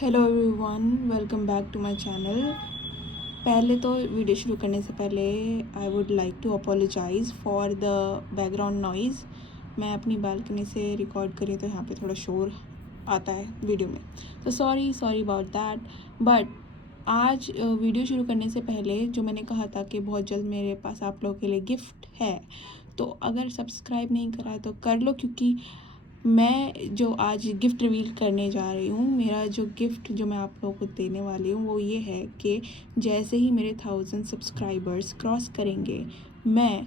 Hello everyone, welcome back to my channel. पहले तो video शुरू करने से पहले I would like to apologise for the background noise. मैं अपनी बालकनी से रिकॉर्ड करी तो यहाँ पे थोड़ा शोर आता है वीडियो में, तो सॉरी अबाउट दैट। बट आज वीडियो शुरू करने से पहले जो मैंने कहा था कि बहुत जल्द मेरे पास आप लोगों के लिए गिफ्ट है, तो अगर सब्सक्राइब नहीं करा है तो कर लो, क्योंकि मैं जो आज गिफ्ट रिवील करने जा रही हूँ, मेरा जो गिफ्ट जो मैं आप लोगों को देने वाली हूँ वो ये है कि जैसे ही मेरे 1000 सब्सक्राइबर्स क्रॉस करेंगे, मैं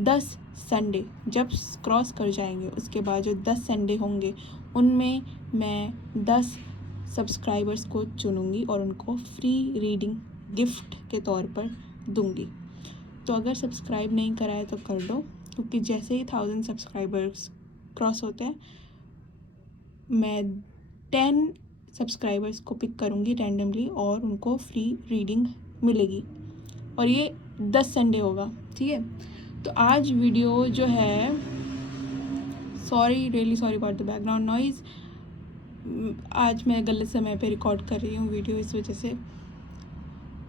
10 संडे जब क्रॉस कर जाएंगे उसके बाद जो 10 संडे होंगे उनमें मैं 10 सब्सक्राइबर्स को चुनूँगी और उनको फ्री रीडिंग गिफ्ट के तौर पर दूँगी। तो अगर सब्सक्राइब नहीं करा है तो कर लो, क्योंकि जैसे ही 1000 सब्सक्राइबर्स क्रॉस होते हैं मैं 10 सब्सक्राइबर्स को पिक करूँगी रैंडमली और उनको फ्री रीडिंग मिलेगी, और ये 10 संडे होगा, ठीक है। तो आज वीडियो जो है, really sorry about the background noise, आज मैं गलत समय पे रिकॉर्ड कर रही हूँ वीडियो, इस वजह से।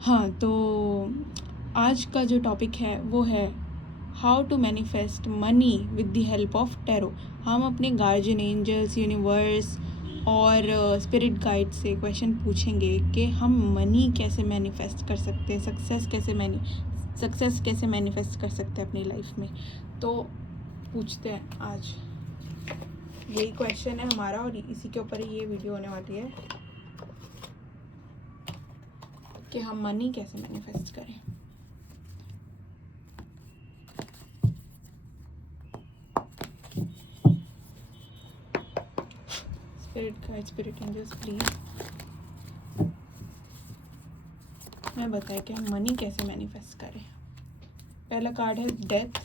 हाँ, तो आज का जो टॉपिक है वो है how to manifest money with the help of tarot. हम अपने गार्जियन एंजल्स, यूनिवर्स और स्पिरिट गाइड से क्वेश्चन पूछेंगे कि हम मनी कैसे मैनिफेस्ट कर सकते हैं, सक्सेस कैसे मैनिफेस्ट कर सकते हैं अपनी लाइफ में। तो पूछते हैं, आज यही क्वेश्चन है हमारा और इसी के ऊपर ही ये वीडियो होने वाली है कि हम मनी कैसे मैनिफेस्ट करें। Spirit guide, spirit angels, please मैं बताएं कि हम मनी कैसे मैनिफेस्ट करें। पहला कार्ड है डेथ,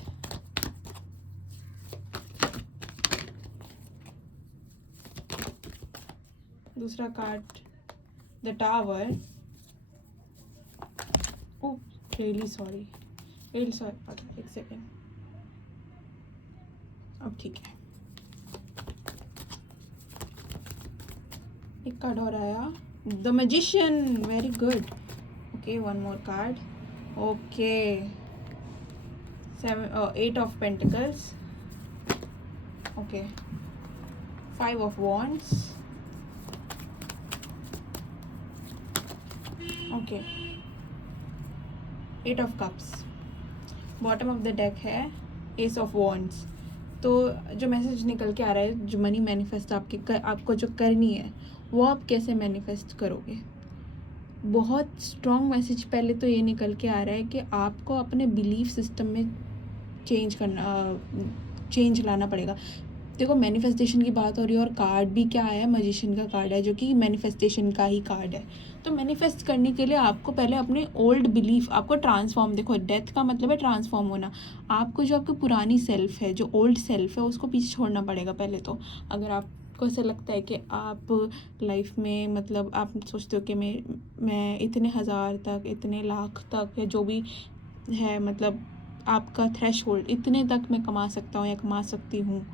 दूसरा card the tower. Oh really sorry, एक सेकेंड, अब ठीक है। एक कार्ड और आया, the magician, very good. Okay, one more card. Okay, 8 of pentacles. Okay, 5 of wands. Okay, 8 of cups. Bottom of the deck है एस ऑफ वॉन्ड्स। तो जो मैसेज निकल के आ रहा है, जो मनी मैनिफेस्ट आपको जो करनी है वो आप कैसे मैनिफेस्ट करोगे। बहुत स्ट्रॉन्ग मैसेज पहले तो ये निकल के आ रहा है कि आपको अपने बिलीफ सिस्टम में चेंज लाना पड़ेगा। देखो, मैनिफेस्टेशन की बात हो रही है और कार्ड भी क्या है, मैजिशियन का कार्ड है, जो कि मैनिफेस्टेशन का ही कार्ड है। तो मैनिफेस्ट करने के लिए आपको पहले अपने ओल्ड बिलीफ आपको ट्रांसफॉर्म, देखो डेथ का मतलब है ट्रांसफॉर्म होना। आपको जो आपकी पुरानी सेल्फ है, जो ओल्ड सेल्फ है, उसको पीछे छोड़ना पड़ेगा पहले तो। अगर आपको ऐसा लगता है कि आप लाइफ में, मतलब आप सोचते हो कि मैं इतने हज़ार तक, इतने लाख तक, या जो भी है, मतलब आपका थ्रेशहोल्ड इतने तक मैं कमा सकता हूँ या कमा सकती हूँ,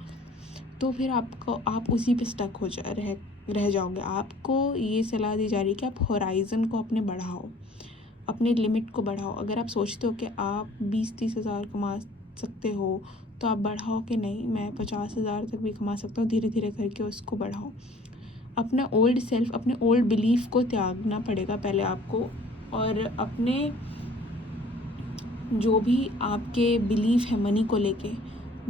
तो फिर आप उसी पे स्टक रह जाओगे। आपको ये सलाह दी जा रही है कि आप होराइज़न को अपने बढ़ाओ, अपने लिमिट को बढ़ाओ। अगर आप सोचते हो कि आप 20-30 हज़ार कमा सकते हो, तो आप बढ़ाओ कि नहीं, मैं 50 हज़ार तक भी कमा सकता हूँ, धीरे धीरे करके उसको बढ़ाओ। अपना ओल्ड सेल्फ, अपने ओल्ड बिलीफ को त्यागना पड़ेगा पहले आपको, और अपने जो भी आपके बिलीफ है मनी को लेके,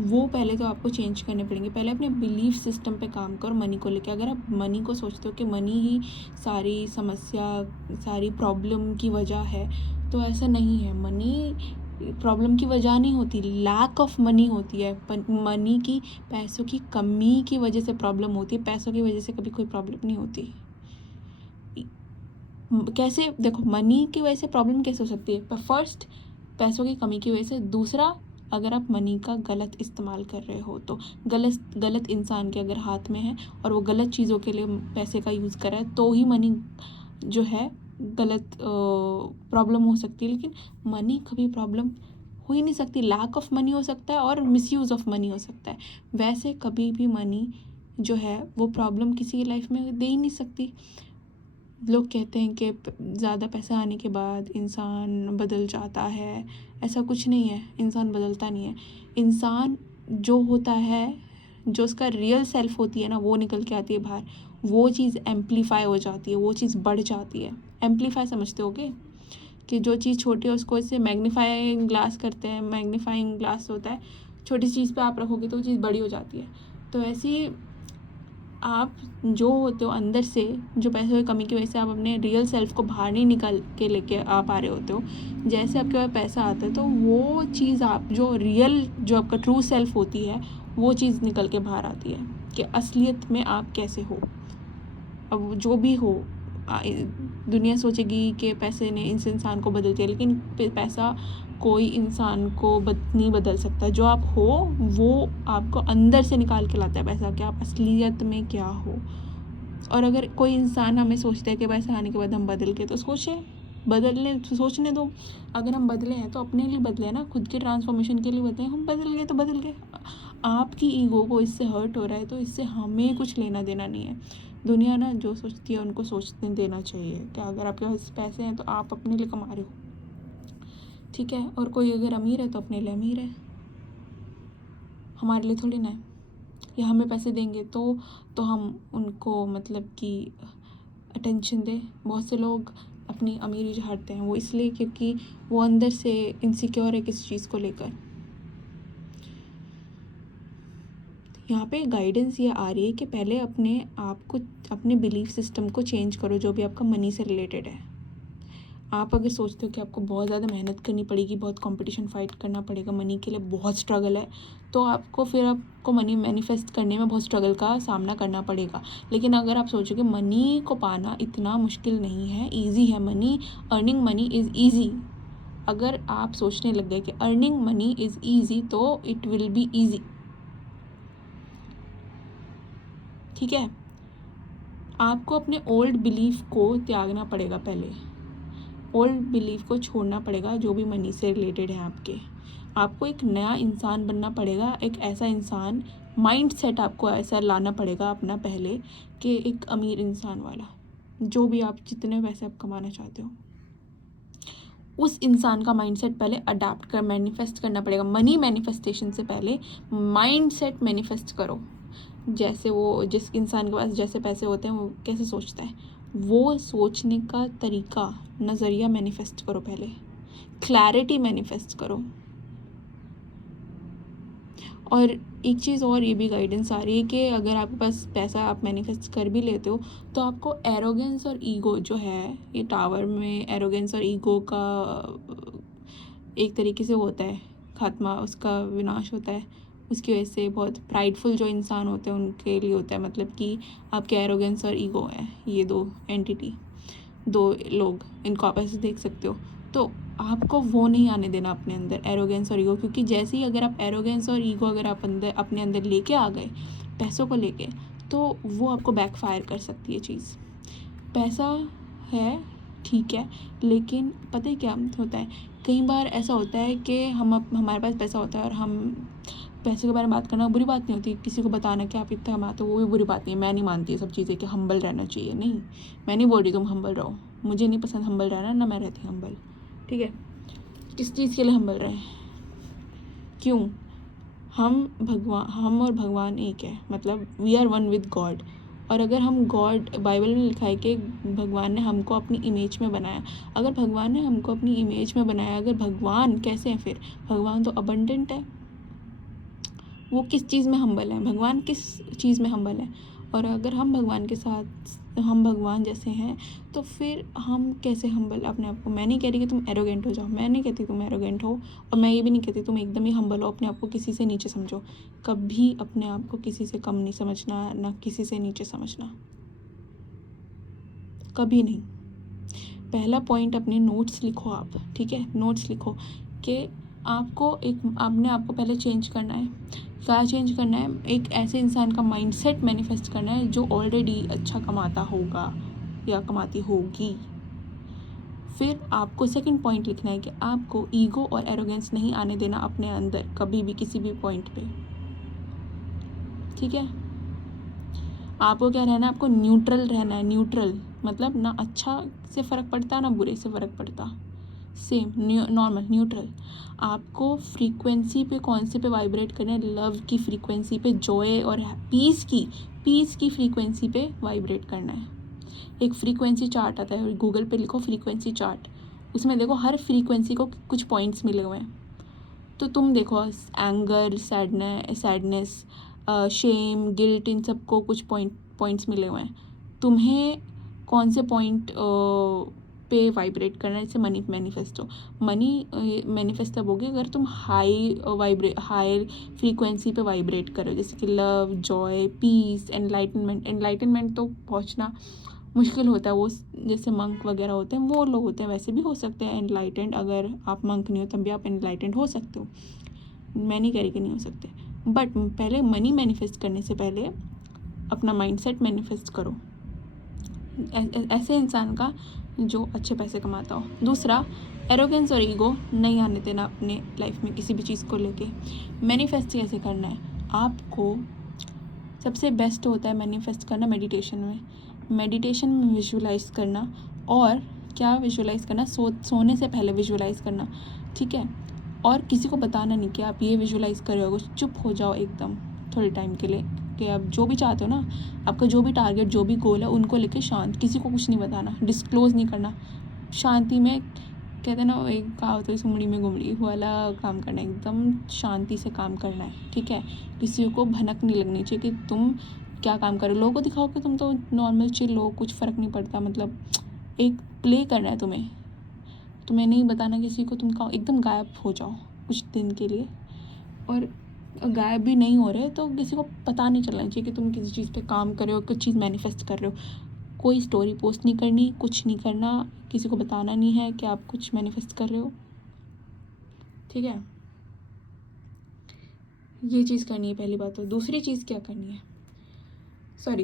वो पहले तो आपको चेंज करने पड़ेंगे। पहले अपने बिलीफ सिस्टम पे काम करो मनी को लेके। अगर आप मनी को सोचते हो कि मनी ही सारी समस्या, सारी प्रॉब्लम की वजह है, तो ऐसा नहीं है। मनी प्रॉब्लम की वजह नहीं होती, लैक ऑफ मनी होती है। मनी की, पैसों की कमी की वजह से प्रॉब्लम होती है, पैसों की वजह से कभी कोई प्रॉब्लम नहीं होती। कैसे, देखो, मनी की वजह से प्रॉब्लम कैसे हो सकती है? फर्स्ट, पैसों की कमी की वजह से। दूसरा, अगर आप मनी का गलत इस्तेमाल कर रहे हो, तो गलत इंसान के अगर हाथ में है और वो गलत चीज़ों के लिए पैसे का यूज़ कर रहा है, तो ही मनी जो है गलत प्रॉब्लम हो सकती है। लेकिन मनी कभी प्रॉब्लम हो ही नहीं सकती। लैक ऑफ मनी हो सकता है और मिसयूज़ ऑफ मनी हो सकता है। वैसे कभी भी मनी जो है वो प्रॉब्लम किसी की लाइफ में दे ही नहीं सकती। लोग कहते हैं कि ज़्यादा पैसा आने के बाद इंसान बदल जाता है, ऐसा कुछ नहीं है, इंसान बदलता नहीं है। इंसान जो होता है, जो उसका रियल सेल्फ होती है ना, वो निकल के आती है बाहर, वो चीज़ एम्पलीफाई हो जाती है, वो चीज़ बढ़ जाती है। एम्पलीफाई समझते हो क्या? कि जो चीज़ छोटी है उसको इससे मैग्नीफाइंग ग्लास करते हैं, मैग्नीफाइंग ग्लास होता है, छोटी चीज़ पे आप रखोगे तो वो चीज़ बड़ी हो जाती है। तो ऐसे ही आप जो होते हो अंदर से, जो पैसों की कमी की वजह से आप अपने रियल सेल्फ को बाहर नहीं निकाल के लेके आ पा रहे होते हो, जैसे आपके पास पैसा आता है तो वो चीज़ आप जो रियल, जो आपका ट्रू सेल्फ होती है, वो चीज़ निकल के बाहर आती है कि असलियत में आप कैसे हो। अब जो भी हो, दुनिया सोचेगी कि पैसे ने इस इंसान को बदल दिया, लेकिन पैसा कोई इंसान को नहीं बदल सकता। जो आप हो वो आपको अंदर से निकाल के लाता है पैसा, कि आप असलियत में क्या हो। और अगर कोई इंसान हमें सोचता है कि पैसा आने के बाद हम बदल गए, तो सोचे, बदलने सोचने दो। अगर हम बदले हैं तो अपने लिए बदले ना, खुद के ट्रांसफॉर्मेशन के लिए बदले। हम बदल गए तो बदल गए। आपकी ईगो को इससे हर्ट हो रहा है तो इससे हमें कुछ लेना देना नहीं है। दुनिया ना जो सोचती है उनको सोचने देना चाहिए कि अगर आपके पास पैसे हैं तो आप अपने लिए कमा रहे हो, ठीक है। और कोई अगर अमीर है तो अपने लिए अमीर है, हमारे लिए थोड़ी ना है। या हमें पैसे देंगे तो हम उनको मतलब कि अटेंशन दें। बहुत से लोग अपनी अमीरी झाड़ते हैं, वो इसलिए क्योंकि वो अंदर से इनसिक्योर है किसी चीज़ को लेकर। यहाँ पे गाइडेंस ये आ रही है कि पहले अपने आप को, अपने बिलीफ सिस्टम को चेंज करो, जो भी आपका मनी से रिलेटेड है। आप अगर सोचते हो कि आपको बहुत ज़्यादा मेहनत करनी पड़ेगी, बहुत कंपटीशन फाइट करना पड़ेगा मनी के लिए, बहुत स्ट्रगल है, तो आपको मनी मैनिफेस्ट करने में बहुत स्ट्रगल का सामना करना पड़ेगा। लेकिन अगर आप सोचो कि मनी को पाना इतना मुश्किल नहीं है, ईजी है money, earning money is easy. अगर आप सोचने लग गए कि अर्निंग मनी इज़ ईजी तो इट विल बी ईजी, ठीक है। आपको अपने ओल्ड बिलीफ को त्यागना पड़ेगा पहले, ओल्ड बिलीफ को छोड़ना पड़ेगा जो भी मनी से रिलेटेड है आपको एक नया इंसान बनना पड़ेगा। एक ऐसा इंसान, माइंड सेट आपको ऐसा लाना पड़ेगा अपना पहले, कि एक अमीर इंसान वाला, जो भी आप जितने पैसे आप कमाना चाहते हो, उस इंसान का माइंडसेट पहले अडाप्ट कर मैनिफेस्ट करना पड़ेगा। मनी मैनिफेस्टेशन से पहले माइंडसेट मैनिफेस्ट करो। जैसे वो, जिस इंसान के पास जैसे पैसे होते हैं वो कैसे सोचता है, वो सोचने का तरीका, नज़रिया मैनिफेस्ट करो पहले, क्लैरिटी मैनिफेस्ट करो। और एक चीज़ और ये भी गाइडेंस आ रही है कि अगर आपके पास पैसा आप मैनिफेस्ट कर भी लेते हो तो आपको एरोगेंस और ईगो जो है, ये टावर में एरोगेंस और ईगो का एक तरीके से होता है खात्मा, उसका विनाश होता है। उसकी वजह से बहुत प्राइडफुल जो इंसान होते हैं उनके लिए होता है, मतलब कि आपके एरोगेंस और ईगो है, ये दो एंटिटी, दो लोग, इनको आप ऐसे देख सकते हो। तो आपको वो नहीं आने देना अपने अंदर, एरोगेंस और ईगो, क्योंकि जैसे ही अगर आप एरोगेंस और ईगो अगर आप अपने अंदर लेके आ गए पैसों को लेके, तो वो आपको बैकफायर कर सकती है चीज़। पैसा है ठीक है, लेकिन पता है क्या होता है, कई बार ऐसा होता है कि हमारे पास पैसा होता है और हम पैसे के बारे में बात करना बुरी बात नहीं होती, किसी को बताना कि आप इतना कमाते हो वो भी बुरी बात नहीं है। मैं नहीं मानती ये सब चीज़ें कि हम्बल रहना चाहिए, नहीं, मैं नहीं बोल रही तुम हम्बल रहो, मुझे नहीं पसंद हम्बल रहना, ना मैं रहती हम्बल, ठीक है। किस चीज़ के लिए हम्बल रहें, क्यों? हम और भगवान एक है, मतलब we are one with God. और अगर हम गॉड, बाइबल में लिखा है कि भगवान ने हमको अपनी इमेज में बनाया, अगर भगवान ने हमको अपनी इमेज में बनाया, अगर भगवान कैसे हैं, फिर भगवान तो अबंडेंट है, वो किस चीज़ में हम्बल है, भगवान किस चीज़ में हम्बल है। और अगर हम भगवान के साथ, हम भगवान जैसे हैं, तो फिर हम कैसे हम्बल अपने आप को। मैं नहीं कह रही कि तुम एरोगेंट हो जाओ, मैं नहीं कहती तुम एरोगेंट हो, और मैं ये भी नहीं कहती तुम एकदम ही हम्बल हो, अपने आप को किसी से नीचे समझो। कभी अपने आप को किसी से कम नहीं समझना, ना किसी से नीचे समझना, कभी नहीं। पहला पॉइंट अपने नोट्स लिखो आप, ठीक है, नोट्स लिखो कि आपको अपने आप को पहले चेंज करना है। क्या चेंज करना है? एक ऐसे इंसान का माइंडसेट मैनिफेस्ट करना है जो ऑलरेडी अच्छा कमाता होगा या कमाती होगी। फिर आपको सेकंड पॉइंट लिखना है कि आपको ईगो और एरोगेंस नहीं आने देना अपने अंदर कभी भी, किसी भी पॉइंट पे, ठीक है। आपको क्या रहना है? आपको न्यूट्रल रहना है, न्यूट्रल, मतलब ना अच्छा से फ़र्क पड़ता ना बुरे से फ़र्क पड़ता, सेम नॉर्मल न्यूट्रल। आपको फ्रीक्वेंसी पे कौन से पे वाइब्रेट करना है, लव की फ्रीक्वेंसी पे, जॉय और पीस की फ्रीक्वेंसी पे वाइब्रेट करना है। एक फ्रीक्वेंसी चार्ट आता है, गूगल पे लिखो फ्रीक्वेंसी चार्ट, उसमें देखो हर फ्रीक्वेंसी को कुछ पॉइंट्स मिले हुए हैं। तो तुम देखो एंगर, सैडनेस, शेम, गिल्ट, इन सबको कुछ पॉइंट्स मिले हुए हैं। तुम्हें कौन से पॉइंट पे वाइब्रेट करना है। जैसे मनी मैनिफेस्ट तब होगी अगर तुम हाई फ्रीक्वेंसी पे वाइब्रेट करो, जैसे कि लव, जॉय, पीस, एनलाइटनमेंट तो पहुंचना मुश्किल होता है, वो जैसे मंक वगैरह होते हैं वो लोग होते हैं, वैसे भी हो सकते हैं एनलाइटेंड। अगर आप मंक नहीं हो तब भी आप एनलाइटेंड हो सकते हो, मैं नहीं कह रही कि नहीं हो सकते। बट पहले मनी मैनिफेस्ट करने से पहले अपना माइंडसेट मैनिफेस्ट करो, ऐसे इंसान का जो अच्छे पैसे कमाता हो। दूसरा, एरोगेंस और ईगो नहीं आने देना अपने लाइफ में किसी भी चीज़ को लेके। मैनिफेस्ट कैसे करना है आपको, सबसे बेस्ट होता है मैनिफेस्ट करना मेडिटेशन में विजुलाइज करना। और क्या विजुलाइज करना, सोने से पहले विजुलाइज करना, ठीक है। और किसी को बताना नहीं कि आप ये विजुलाइज कर रहे हो, चुप हो जाओ एकदम थोड़े टाइम के लिए, कि आप जो भी चाहते हो ना, आपका जो भी टारगेट, जो भी गोल है, उनको लेके शांत, किसी को कुछ नहीं बताना, डिस्क्लोज नहीं करना, शांति में, कहते हैं ना एक कहावत है, सुमड़ी में गुमड़ी वाला काम करना है, एकदम शांति से काम करना है, ठीक है। किसी को भनक नहीं लगनी चाहिए कि तुम क्या काम करो, लोगों को दिखाओ कि तुम तो नॉर्मल चिल हो, कुछ फ़र्क नहीं पड़ता, मतलब एक प्ले करना है तुम्हें नहीं बताना किसी को, तुम एकदम गायब हो जाओ कुछ दिन के लिए। और गायब भी नहीं हो रहे तो किसी को पता नहीं चलना चाहिए कि तुम किसी चीज़ पे काम कर रहे हो, कुछ चीज़ मैनिफेस्ट कर रहे हो। कोई स्टोरी पोस्ट नहीं करनी, कुछ नहीं करना, किसी को बताना नहीं है कि आप कुछ मैनिफेस्ट कर रहे हो, ठीक है। ये चीज़ करनी है पहली बात। तो दूसरी चीज़ क्या करनी है,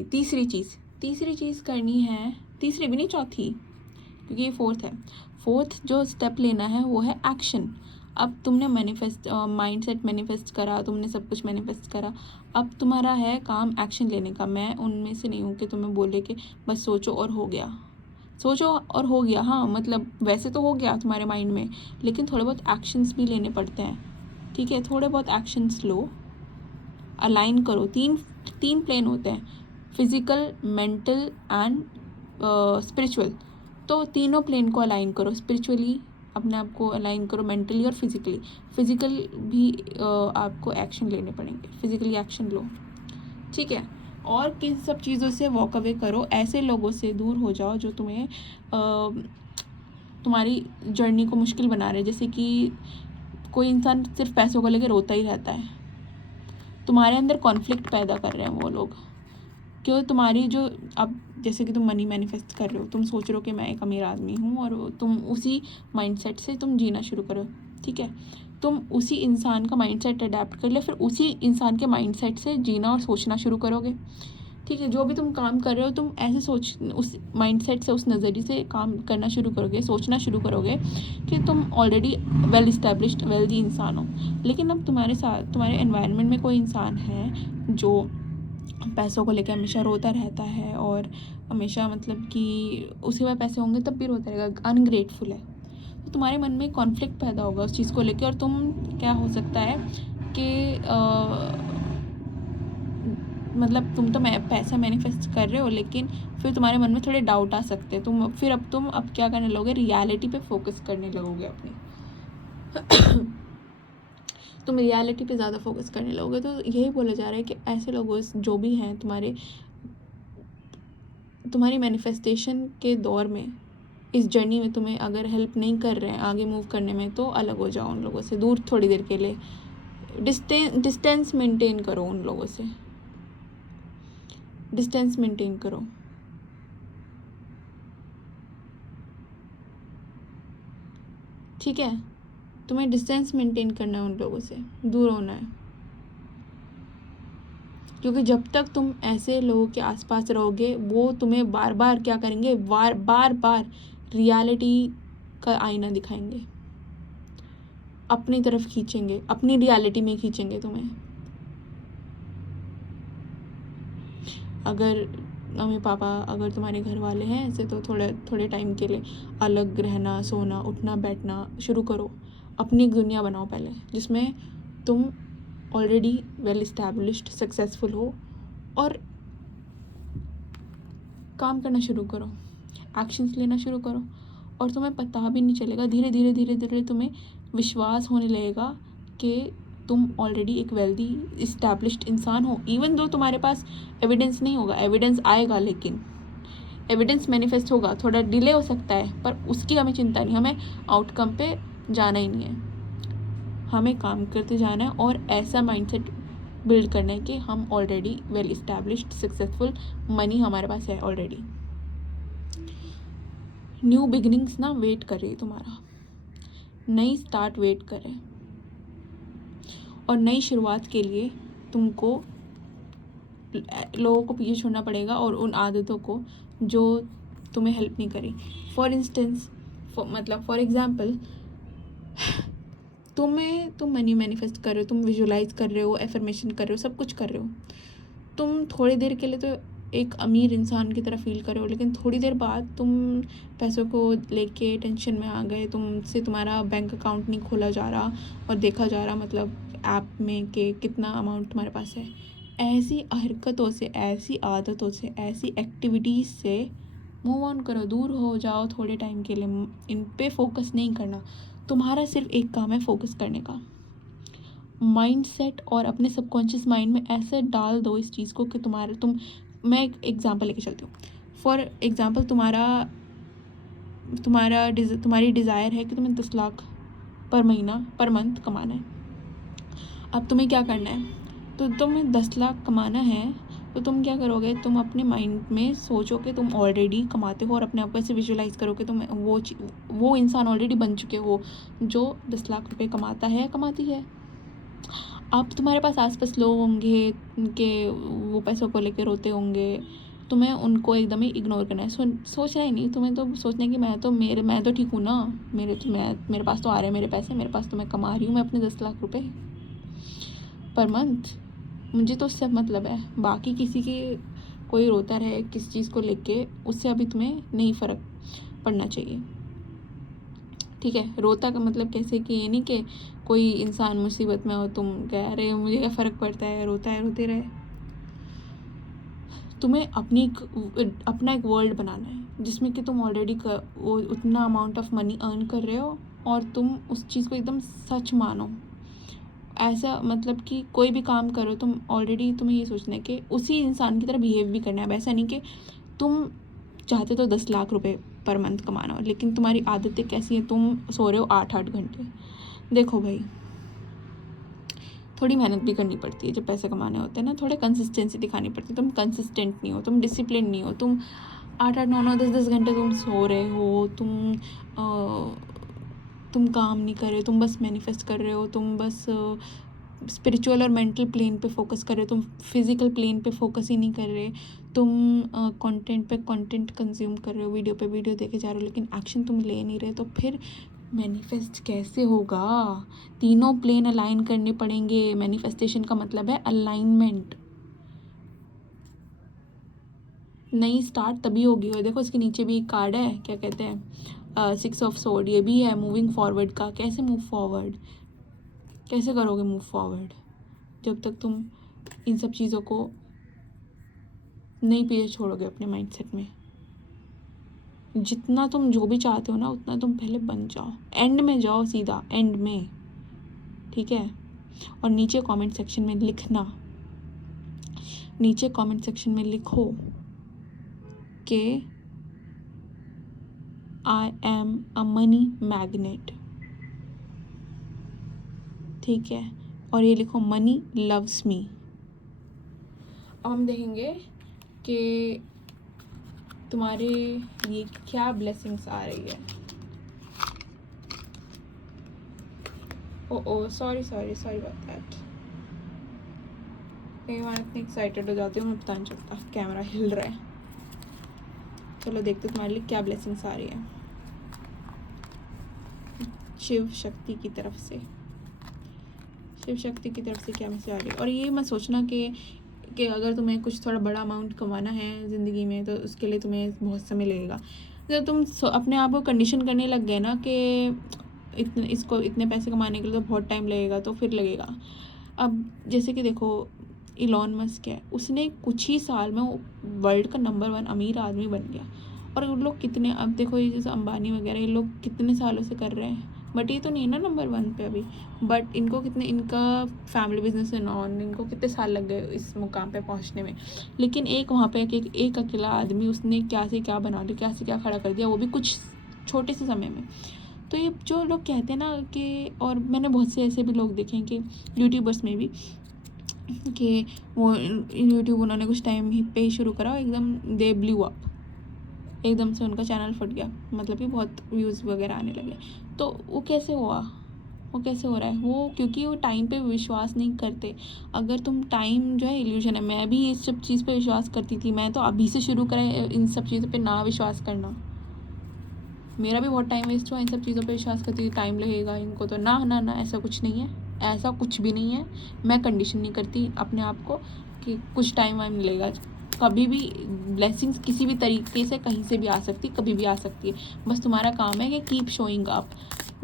तीसरी चीज़ करनी है, तीसरी भी नहीं चौथी, क्योंकि ये फोर्थ जो स्टेप लेना है वो है एक्शन। अब तुमने माइंडसेट मैनिफेस्ट करा, तुमने सब कुछ मैनिफेस्ट करा, अब तुम्हारा है काम एक्शन लेने का। मैं उनमें से नहीं हूँ कि तुम्हें बोले कि बस सोचो और हो गया, हाँ, मतलब वैसे तो हो गया तुम्हारे माइंड में, लेकिन थोड़े बहुत एक्शंस भी लेने पड़ते हैं, ठीक है। थोड़े बहुत एक्शंस लो, अलाइन करो। तीन प्लेन होते हैं, फिजिकल, मेंटल एंड स्पिरिचुअल। तो तीनों प्लेन को अलाइन करो, स्पिरिचुअली अपने आप को अलाइन करो, मेंटली और फिजिकल भी आपको एक्शन लेने पड़ेंगे, फिजिकली एक्शन लो, ठीक है। और किन सब चीज़ों से वॉक अवे करो, ऐसे लोगों से दूर हो जाओ जो तुम्हें तुम्हारी जर्नी को मुश्किल बना रहे। जैसे कि कोई इंसान सिर्फ पैसों को लेकर रोता ही रहता है, तुम्हारे अंदर कॉन्फ्लिक्ट पैदा कर रहे हैं वो लोग। क्यों, तुम्हारी जो, अब जैसे कि तुम मनी मैनिफेस्ट कर रहे हो, तुम सोच रहे हो कि मैं एक अमीर आदमी हूँ, और तुम उसी माइंडसेट से तुम जीना शुरू करो, ठीक है। तुम उसी इंसान का माइंडसेट अडेप्ट कर ले, फिर उसी इंसान के माइंडसेट से जीना और सोचना शुरू करोगे, ठीक है। जो भी तुम काम कर रहे हो, तुम ऐसे उस माइंडसेट से, उस नज़रिए से काम करना शुरू करोगे, सोचना शुरू करोगे कि तुम ऑलरेडी वेल इस्टेब्लिश्ड वेल्दी इंसान हो। लेकिन अब तुम्हारे एनवायरनमेंट में कोई इंसान है जो पैसों को लेकर हमेशा रोता रहता है, और हमेशा मतलब कि उसके पास पैसे होंगे तब भी रोता रहेगा, अनग्रेटफुल है, तो तुम्हारे मन में कॉन्फ्लिक्ट पैदा होगा उस चीज़ को लेकर। और तुम, क्या हो सकता है कि मतलब तुम तो पैसा मैनिफेस्ट कर रहे हो, लेकिन फिर तुम्हारे मन में थोड़े डाउट आ सकते हैं, तुम अब क्या करने लगोगे, रियलिटी पे फोकस करने लगोगे अपनी तुम रियलिटी पे ज़्यादा फोकस करने लगोगे। तो यही बोला जा रहा है कि ऐसे लोगों जो भी हैं तुम्हारी मैनिफेस्टेशन के दौर में, इस जर्नी में तुम्हें अगर हेल्प नहीं कर रहे हैं आगे मूव करने में, तो अलग हो जाओ उन लोगों से, दूर थोड़ी देर के लिए डिस्टेंस मेंटेन करो, उन लोगों से डिस्टेंस मेंटेन करो, ठीक है। तुम्हें डिस्टेंस मेंटेन करना है, उन लोगों से दूर होना है, क्योंकि जब तक तुम ऐसे लोगों के आसपास रहोगे, वो तुम्हें बार बार क्या करेंगे, बार बार रियलिटी का आईना दिखाएंगे, अपनी तरफ खींचेंगे, अपनी रियलिटी में खींचेंगे तुम्हें। अगर मम्मी पापा अगर तुम्हारे घर वाले हैं ऐसे तो थोड़े टाइम के लिए अलग रहना, सोना, उठना बैठना शुरू करो। अपनी एक दुनिया बनाओ पहले, जिसमें तुम ऑलरेडी वेल इस्टेब्लिश्ड सक्सेसफुल हो, और काम करना शुरू करो, एक्शंस लेना शुरू करो, और तुम्हें पता भी नहीं चलेगा, धीरे धीरे तुम्हें विश्वास होने लगेगा कि तुम ऑलरेडी एक वेल्दी इस्टेब्लिश्ड इंसान हो। इवन दो तुम्हारे पास एविडेंस नहीं होगा, एविडेंस आएगा, लेकिन एविडेंस मैनिफेस्ट होगा, थोड़ा डिले हो सकता है, पर उसकी हमें चिंता नहीं, हमें आउटकम पे जाना ही नहीं है, हमें काम करते जाना है और ऐसा माइंडसेट बिल्ड करना है कि हम already well established successful, money हमारे पास है ऑलरेडी। न्यू बिगिनिंग्स ना वेट कर रही है तुम्हारा, नई स्टार्ट वेट करे, और नई शुरुआत के लिए तुमको लोगों को पीछे छोड़ना पड़ेगा और उन आदतों को जो तुम्हें हेल्प नहीं करी। फॉर इंस्टेंस, फॉर एग्जाम्पल, तुम मनी मैनिफेस्ट कर रहे हो, तुम विजुलाइज कर रहे हो, एफर्मेशन कर रहे हो, सब कुछ कर रहे हो, तुम थोड़ी देर के लिए तो एक अमीर इंसान की तरह फील कर रहे हो, लेकिन थोड़ी देर बाद तुम पैसों को लेके टेंशन में आ गए, तुमसे तुम्हारा बैंक अकाउंट नहीं खोला जा रहा और देखा जा रहा मतलब ऐप में कि कितना अमाउंट तुम्हारे पास है। ऐसी हरकतों से, ऐसी आदतों से, ऐसी एक्टिविटीज़ से मूव ऑन करो, दूर हो जाओ थोड़े टाइम के लिए। इन पे फोकस नहीं करना, तुम्हारा सिर्फ एक काम है फोकस करने का। माइंडसेट और अपने सबकॉन्शियस माइंड में ऐसे डाल दो इस चीज़ को कि मैं एक एग्जांपल लेके चलती हूँ। फॉर एग्जांपल, तुम्हारी डिज़ायर है कि तुम्हें 10 लाख पर मंथ कमाना है। अब तुम्हें क्या करना है, तो तुम्हें 10 लाख कमाना है, तो तुम क्या करोगे, तुम अपने माइंड में सोचो कि तुम ऑलरेडी कमाते हो और अपने आप को ऐसे विजुलाइज करो कि तुम वो इंसान ऑलरेडी बन चुके हो जो 10 लाख रुपए कमाता है, कमाती है। अब तुम्हारे पास आसपास लोग होंगे कि वो पैसों को लेकर रोते होंगे, तुम्हें उनको एकदम ही इग्नोर करना है, सोचना ही नहीं, तुम्हें तो सोचना है कि मैं तो ठीक हूँ ना, मेरे पास तो आ रहे हैं मेरे पैसे, मेरे पास तो मैं कमा रही हूँ मैं अपने 10 लाख रुपए पर मंथ, मुझे तो उससे मतलब है, बाकी किसी की कोई रोता रहे किस चीज़ को लेके, उससे अभी तुम्हें नहीं फ़र्क पड़ना चाहिए, ठीक है। रोता का मतलब कैसे कि ये नहीं कि कोई इंसान मुसीबत में हो, तुम कह रहे हो मुझे क्या फ़र्क पड़ता है, रोता है रोते रहे। तुम्हें अपना एक वर्ल्ड बनाना है जिसमें कि तुम ऑलरेडी उतना अमाउंट ऑफ मनी अर्न कर रहे हो और तुम उस चीज़ को एकदम सच मानो। ऐसा मतलब कि कोई भी काम करो तुम ऑलरेडी, तुम्हें ये सोचना है कि उसी इंसान की तरह बिहेव भी करना है। वैसा नहीं कि तुम चाहते तो 10 लाख रुपए पर मंथ कमाना हो, लेकिन तुम्हारी आदतें कैसी हैं, तुम सो रहे हो 8-8 घंटे। देखो भाई, थोड़ी मेहनत भी करनी पड़ती है जब पैसे कमाने होते हैं ना, थोड़े कंसिस्टेंसी दिखानी पड़ती है। तुम कंसिस्टेंट नहीं हो, तुम डिसिप्लिन नहीं हो, तुम 8-8, 9-9, 10-10 घंटे तुम सो रहे हो, तुम काम नहीं कर रहे हो, तुम बस मैनिफेस्ट कर रहे हो, तुम बस स्पिरिचुअल और मेंटल प्लेन पे फोकस कर रहे हो, तुम फिज़िकल प्लेन पे फोकस ही नहीं कर रहे, तुम कंटेंट पे कंटेंट कंज्यूम कर रहे हो, वीडियो पे वीडियो देखे जा रहे हो, लेकिन एक्शन तुम ले नहीं रहे, तो फिर मैनिफेस्ट कैसे होगा। तीनों प्लेन अलाइन करने पड़ेंगे। मैनिफेस्टेशन का मतलब है अलाइनमेंट। नई स्टार्ट तभी होगी। और देखो इसके नीचे भी एक कार्ड है, क्या कहते हैं, 6 ऑफ सोर्ड, ये भी है मूविंग फॉरवर्ड का। कैसे मूव फॉरवर्ड, कैसे करोगे मूव फॉरवर्ड जब तक तुम इन सब चीज़ों को नहीं पीछे छोड़ोगे अपने माइंडसेट में। जितना तुम जो भी चाहते हो ना, उतना तुम पहले बन जाओ, एंड में जाओ, सीधा एंड में, ठीक है। और नीचे कमेंट सेक्शन में लिखना, नीचे कमेंट सेक्शन में लिखो कि I am a money magnet, ठीक है। और ये लिखो मनी लव्स मी। अब हम देखेंगे कि तुम्हारे लिए क्या ब्लेसिंग्स आ रही है। ओ सॉरी अबाउट दैट। कई बार इतनी एक्साइटेड हो जाती हूँ, मैं पता नहीं चलता, कैमरा हिल रहा है। चलो देखते तुम्हारे लिए क्या ब्लेसिंग्स आ रही है शिव शक्ति की तरफ से। शिव शक्ति की तरफ से क्या मैसेज आ रही है। और ये मत सोचना कि कि अगर तुम्हें कुछ थोड़ा बड़ा अमाउंट कमाना है ज़िंदगी में तो उसके लिए तुम्हें बहुत समय लगेगा। जब तुम अपने आप को कंडीशन करने लग गए ना कि इतने पैसे कमाने के लिए तो बहुत टाइम लगेगा, तो फिर लगेगा। अब जैसे कि देखो इलॉन मस्क है, उसने कुछ ही साल में वर्ल्ड का नंबर 1 अमीर आदमी बन गया। और उन लोग कितने, अब देखो ये जैसे अंबानी वगैरह, ये लोग कितने सालों से कर रहे हैं, बट ये तो नहीं ना नंबर 1 पे अभी। बट इनको कितने, इनका फैमिली बिजनेस है नॉन, इनको कितने साल लग गए इस मुकाम पे पहुंचने में। लेकिन एक वहाँ पे एक अकेला आदमी, उसने क्या से क्या बना दिया, क्या से क्या खड़ा कर दिया, वो भी कुछ छोटे से समय में। तो ये जो लोग कहते हैं ना कि, और मैंने बहुत से ऐसे भी लोग देखे हैं कि यूट्यूबर्स में भी, कि वो यूट्यूब उन्होंने कुछ टाइम पे ही शुरू करा, एकदम दे ब्लू अप, एकदम से उनका चैनल फट गया, मतलब कि बहुत व्यूज़ वगैरह आने लगे। तो वो कैसे हुआ, वो कैसे हो रहा है? वो क्योंकि वो टाइम पे विश्वास नहीं करते। अगर तुम, टाइम जो है इल्यूजन है। मैं भी इस सब चीज़ पे विश्वास करती थी, मैं तो अभी से शुरू करें इन सब चीज़ों पे ना विश्वास करना। मेरा भी बहुत टाइम वेस्ट हुआ इन सब चीज़ों पे विश्वास करती थी, टाइम लगेगा इनको तो, ना ना ना, ऐसा कुछ नहीं है, ऐसा कुछ भी नहीं है। मैं कंडीशन नहीं करती अपने आप को कि कुछ टाइम वाइम मिलेगा। कभी भी ब्लेसिंग्स किसी भी तरीके से कहीं से भी आ सकती, कभी भी आ सकती है। बस तुम्हारा काम है कि कीप शोइंग अप,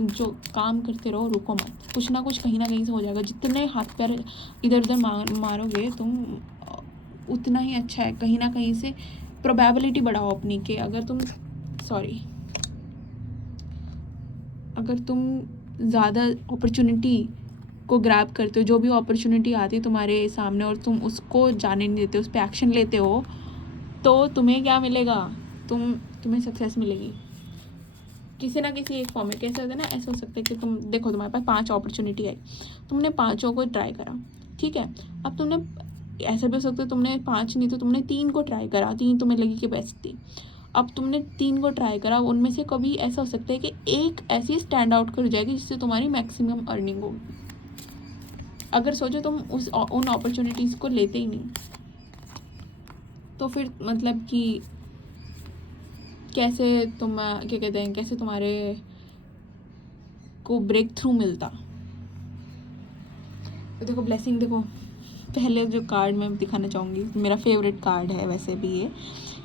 जो काम करते रहो, रुको मत, कुछ ना कुछ कहीं ना कहीं से हो जाएगा। जितने हाथ पैर इधर उधर मारोगे तुम, उतना ही अच्छा है। कहीं ना कहीं से प्रोबेबिलिटी बढ़ाओ अपनी के, अगर तुम ज़्यादा अपॉर्चुनिटी को ग्रैब करते हो, जो भी अपॉर्चुनिटी आती है तुम्हारे सामने और तुम उसको जाने नहीं देते, उस पर एक्शन लेते हो, तो तुम्हें क्या मिलेगा? तुम्हें सक्सेस मिलेगी किसी ना किसी एक फॉर्म में। कैसे होता है ना, ऐसा हो सकता है कि तुम देखो, तुम्हारे पास 5 अपॉर्चुनिटी आई, तुमने 5 को ट्राई करा, ठीक है। अब तुमने, ऐसा भी हो सकता है तुमने 5 नहीं तो तुमने 3 को ट्राई करा, 3 तुम्हें लगी कि बेस्ट थी। अब तुमने 3 को ट्राई करा, उनमें से कभी ऐसा हो सकता है कि एक ऐसी स्टैंड आउट कर जाएगी जिससे तुम्हारी मैक्सिमम अर्निंग होगी। अगर सोचो तुम उन अपॉर्चुनिटीज़ को लेते ही नहीं, तो फिर मतलब कि कैसे तुम, क्या कहते हैं, कैसे तुम्हारे को ब्रेक थ्रू मिलता। तो देखो ब्लेसिंग, देखो पहले जो कार्ड मैं दिखाना चाहूँगी, मेरा फेवरेट कार्ड है वैसे भी ये,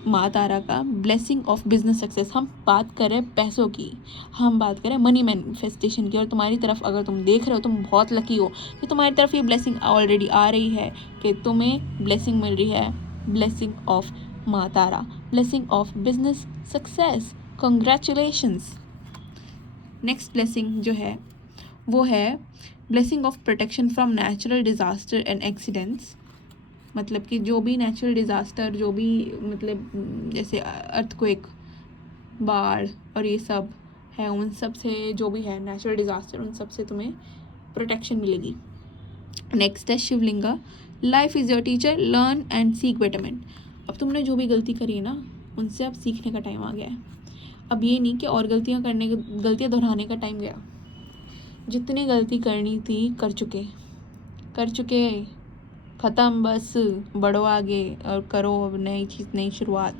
माँ तारा का ब्लेसिंग ऑफ बिजनेस सक्सेस। हम बात करें पैसों की, हम बात करें मनी मैनिफेस्टेशन की, और तुम्हारी तरफ अगर तुम देख रहे हो, तुम बहुत लकी हो कि तुम्हारी तरफ ये ब्लेसिंग ऑलरेडी आ रही है, कि तुम्हें ब्लेसिंग मिल रही है। ब्लेसिंग ऑफ माँ Tara, blessing of business success, congratulations. Next blessing जो है वो है blessing of protection from natural disaster and accidents. मतलब कि जो भी नेचुरल डिज़ास्टर, जो भी मतलब जैसे अर्थक्वेक, बाढ़ और ये सब है, उन सब से, जो भी है नेचुरल डिज़ास्टर, उन सब से तुम्हें प्रोटेक्शन मिलेगी। नेक्स्ट है Shivalinga, life is your teacher, learn and seek betterment. अब तुमने जो भी गलती करी है ना, उनसे अब सीखने का टाइम आ गया है। अब ये नहीं कि और गलतियाँ दोहराने का टाइम गया। जितनी गलती करनी थी कर चुके, ख़त्म, बस बढ़ो आगे और करो नई चीज़, नई शुरुआत।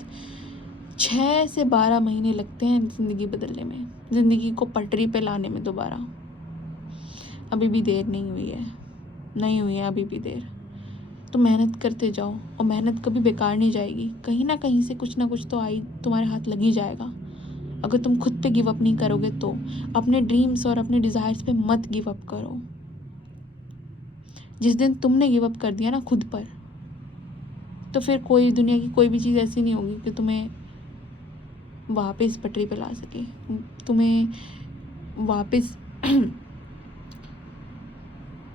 6 से 12 महीने लगते हैं ज़िंदगी बदलने में, ज़िंदगी को पटरी पे लाने में दोबारा। अभी भी देर नहीं हुई है अभी भी देर। तो मेहनत करते जाओ, और मेहनत कभी बेकार नहीं जाएगी। कहीं ना कहीं से कुछ ना कुछ तो आई तुम्हारे हाथ लग ही जाएगा, अगर तुम खुद पे गिव अप नहीं करोगे तो। अपने ड्रीम्स और अपने डिज़ायर्स पे मत गिव अप करो। जिस दिन तुमने गिव अप कर दिया ना खुद पर, तो फिर कोई, दुनिया की कोई भी चीज़ ऐसी नहीं होगी कि तुम्हें वापस पटरी पे ला सके, तुम्हें वापस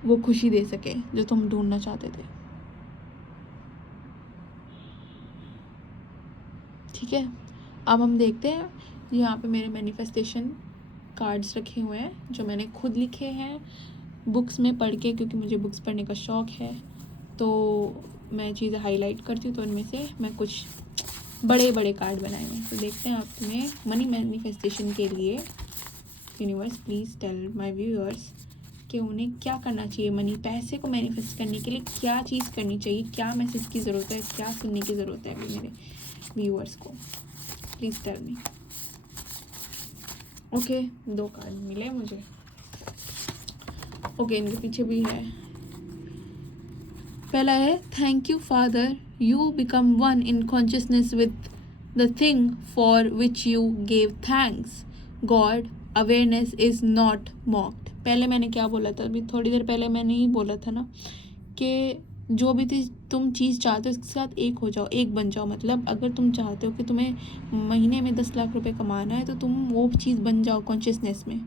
वो खुशी दे सके जो तुम ढूंढना चाहते थे। ठीक है, अब हम देखते हैं। यहाँ पे मेरे मैनिफेस्टेशन कार्ड्स रखे हुए हैं जो मैंने खुद लिखे हैं बुक्स में पढ़ के, क्योंकि मुझे बुक्स पढ़ने का शौक़ है। तो मैं चीज़ें हाईलाइट करती हूँ, तो उनमें से मैं कुछ बड़े बड़े कार्ड बनाए हैं। तो देखते हैं आप में मनी मैनिफेस्टेशन के लिए universe please tell my viewers कि उन्हें क्या करना चाहिए। मनी, पैसे को मैनिफेस्ट करने के लिए क्या चीज़ करनी चाहिए, क्या मैसेज की ज़रूरत है, क्या सुनने की ज़रूरत है अभी मेरे व्यूअर्स को, please tell me. Okay, 2 card मिले मुझे। ओके, इनके पीछे भी है पहला है thank you father, you become one in consciousness with the thing for which you gave thanks, God awareness is not mocked. पहले मैंने क्या बोला था, अभी थोड़ी देर पहले मैंने ही बोला था ना कि जो भी तुम चीज़ चाहते हो उसके साथ एक हो जाओ, एक बन जाओ। मतलब अगर तुम चाहते हो कि तुम्हें महीने में 10 लाख रुपए कमाना है तो तुम वो चीज़ बन जाओ कॉन्शियसनेस में।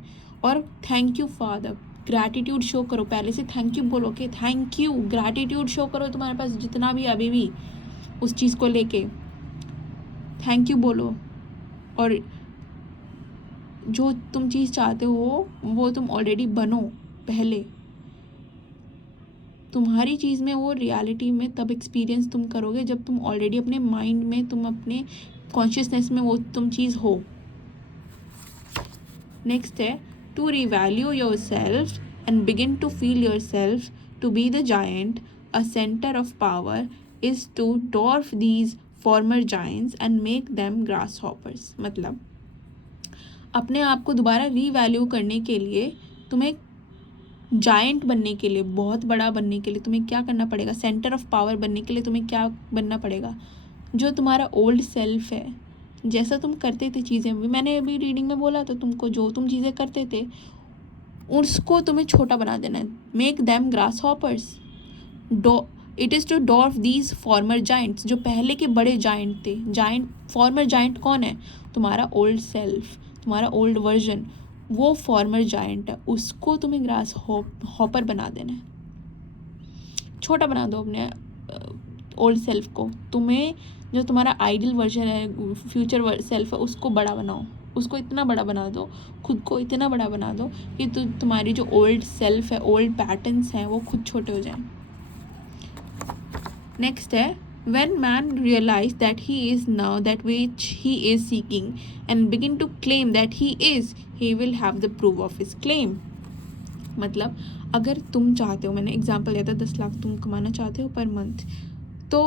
और thank you father, gratitude show करो, पहले से थैंक यू बोलो कि थैंक यू, ग्रैटिट्यूड शो करो तुम्हारे पास जितना भी अभी भी उस चीज़ को लेके थैंक यू बोलो। और जो तुम चीज़ चाहते हो वो तुम ऑलरेडी बनो। पहले तुम्हारी चीज़ में वो रियलिटी में तब एक्सपीरियंस तुम करोगे जब तुम ऑलरेडी अपने माइंड में, तुम अपने कॉन्शियसनेस में वो तुम चीज़ हो। नेक्स्ट है to revalue yourself and begin to feel yourself to be the giant, a centre of power is to dwarf these former giants and make them grasshoppers. मतलब अपने आप को दोबारा रीवैल्यू करने के लिए, तुम्हें जायंट बनने के लिए, बहुत बड़ा बनने के लिए तुम्हें क्या करना पड़ेगा, सेंटर ऑफ पावर बनने के लिए तुम्हें क्या बनना पड़ेगा, जो तुम्हारा ओल्ड सेल्फ है, जैसा तुम करते थे चीज़ें, मैंने अभी रीडिंग में बोला था तुमको, जो तुम चीज़ें करते थे उसको तुम्हें छोटा बना देना है। Make them grasshoppers, it is to dwarf these former giants, जो पहले के बड़े जाइंट थे। जाइंट, फॉर्मर जाइंट कौन है, तुम्हारा ओल्ड सेल्फ, तुम्हारा ओल्ड वर्जन, वो फॉर्मर जाइंट है, उसको तुम्हें ग्रास हॉपर बना देना है, छोटा बना दो अपने ओल्ड सेल्फ को। तुम्हें जो तुम्हारा आइडियल वर्जन है, फ्यूचर सेल्फ है, उसको बड़ा बनाओ, उसको इतना बड़ा बना दो, खुद को इतना बड़ा बना दो कि तुम्हारी जो ओल्ड सेल्फ है, ओल्ड पैटर्न्स हैं, वो खुद छोटे हो जाएं। नेक्स्ट है when man realize that he is now that which he is seeking and begin to claim that he is, he will have the proof of his claim। मतलब अगर तुम चाहते हो, मैंने एग्जांपल दिया था 10 लाख तुम कमाना चाहते हो पर मंथ, तो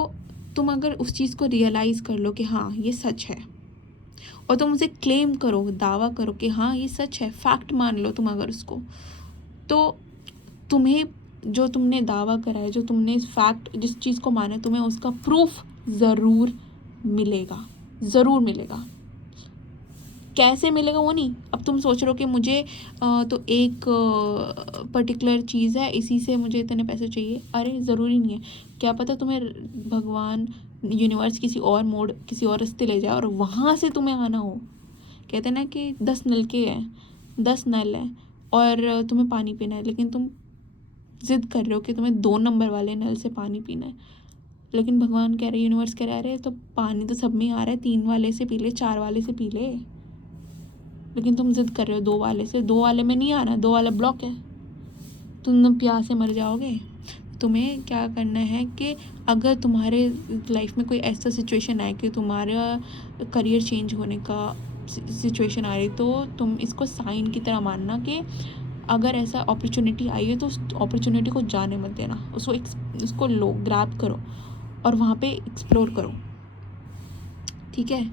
तुम अगर उस चीज़ को रियलाइज़ कर लो कि हाँ ये सच है, और तुम उसे क्लेम करो, दावा करो कि हाँ ये सच है, फैक्ट मान लो तुम अगर उसको, तो तुम्हें जो तुमने दावा करा है, जो तुमने इस फैक्ट, जिस चीज़ को माना है, तुम्हें उसका प्रूफ ज़रूर मिलेगा, ज़रूर मिलेगा। कैसे मिलेगा वो नहीं, अब तुम सोच रहे हो कि मुझे तो एक पर्टिकुलर चीज़ है, इसी से मुझे इतने पैसे चाहिए। अरे ज़रूरी नहीं है, क्या पता तुम्हें भगवान, यूनिवर्स किसी और मोड, किसी और रास्ते ले जाए और वहाँ से तुम्हें आना हो। कहते हैं ना कि 10 नलके हैं, 10 नल हैं और तुम्हें पानी पीना है, लेकिन तुम ज़िद कर रहे हो कि तुम्हें 2 नंबर वाले नल से पानी पीना है, लेकिन भगवान कह रहे, यूनिवर्स कह रहा है तो पानी तो सब में आ रहा है, 3 वाले से पी ले, 4 वाले से पी ले, लेकिन तुम ज़िद कर रहे हो 2 वाले से। 2 वाले में नहीं आना, 2 वाला ब्लॉक है, तुम प्यास से मर जाओगे। तुम्हें क्या करना है कि अगर तुम्हारे लाइफ में कोई ऐसा सिचुएशन आए कि तुम्हारा करियर चेंज होने का सिचुएशन आ रही, तो तुम इसको साइन की तरह मानना कि अगर ऐसा अपॉर्चुनिटी आई है तो उस अपॉर्चुनिटी को जाने मत देना, उसको लो, ग्रैब करो और वहाँ पे एक्सप्लोर करो, ठीक है।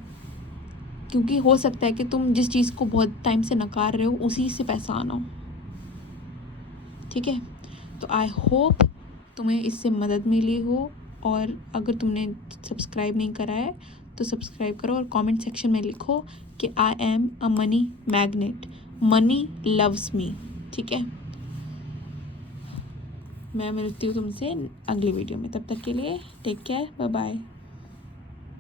क्योंकि हो सकता है कि तुम जिस चीज़ को बहुत टाइम से नकार रहे हो उसी से पैसा आना हो, ठीक है। तो आई होप तुम्हें इससे मदद मिली हो, और अगर तुमने सब्सक्राइब नहीं करा है तो सब्सक्राइब करो और कमेंट सेक्शन में लिखो कि I am a money magnet, money loves me, ठीक है। मैं मिलती हूँ तुमसे अगली वीडियो में, तब तक के लिए टेक केयर, बाय बाय।